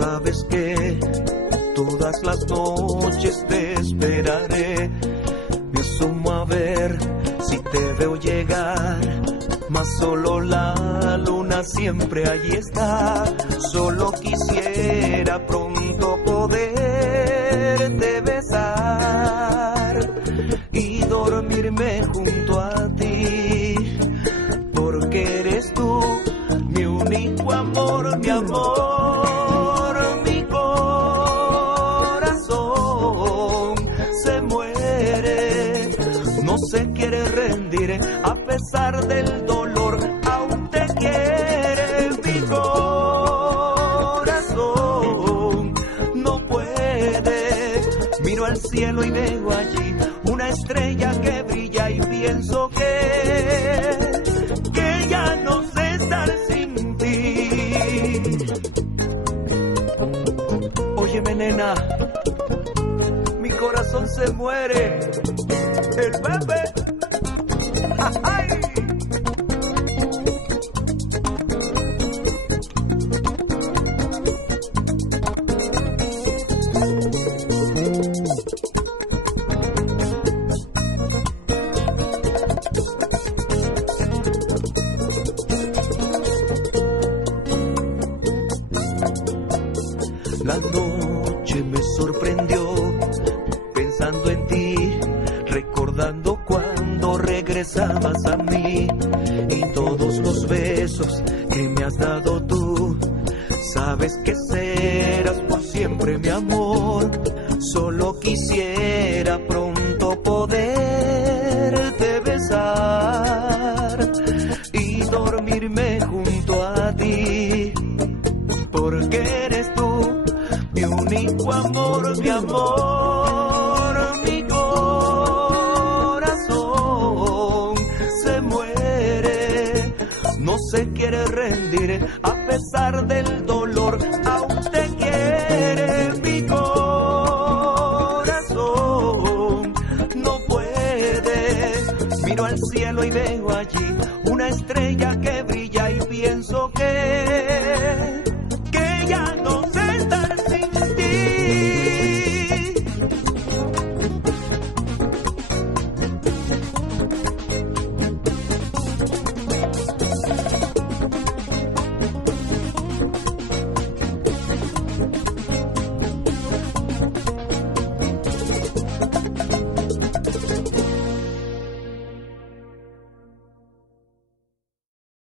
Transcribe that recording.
sabes que todas las noches te esperaré. Me asomo a ver si te veo llegar, mas solo la luna siempre allí está. Solo quisiera pronto poderte besar y dormirme junto a ti, porque eres tú mi único amor, mi amor. Mi corazón se muere, no se quiere rendir a pesar del dolor, aún te quiere. Mi corazón no puede, miro al cielo y veo allí una estrella que brilla y pienso que ya no sé estar sin ti. Óyeme, nena, mi corazón se muere, el bebé. ¡Ay! La noche me sorprendió pensando en ti, recordando cuando regresabas a mí y todos los besos que me has dado tú. Sabes que serás por siempre mi amor. Solo quisiera pronto poderte besar y dormirme junto a ti, porque eres tú mi único amor, mi amor. Mi corazón se muere, no se quiere rendir a pesar del dolor.